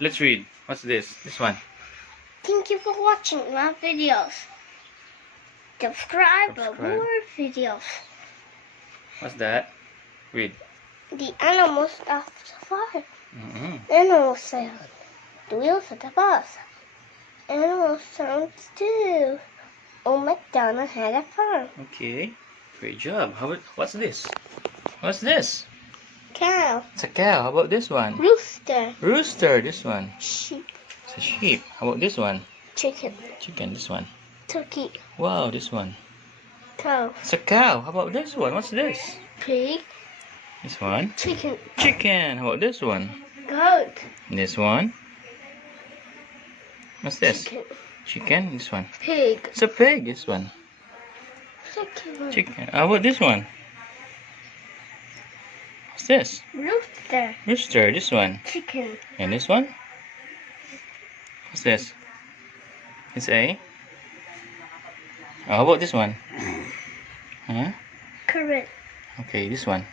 Let's read. What's this? This one. Thank you for watching my videos. Subscribe for Subscribe. more videos. What's that? Read. The animals of the farm. Mm-hmm. Animal sound. The wheels of the bus. Animal sounds too. Old McDonald had a farm. Okay. Great job. What's this? What's this? Cow. It's a cow. How about this one? Rooster. Rooster. This one. Sheep. It's a sheep. How about this one? Chicken. Chicken. This one. Turkey. Wow. This one. Cow. It's a cow. How about this one? What's this? Pig. This one. Chicken. Chicken. How about this one? Goat. This one. What's this? Chicken. Chicken. This one. Pig. It's a pig. This one. Chicken. Chicken. How about this one? What's this? Rooster. Rooster. This one. Chicken. And this one? What's this? It's a... Oh, how about this one? Huh? Carrot. Okay, this one.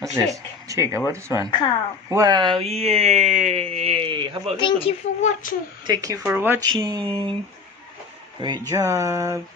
What's Chick. this? Chick. How about this one? Cow. Wow, yay! How about this one? Thank you for watching. Thank you for watching. Great job.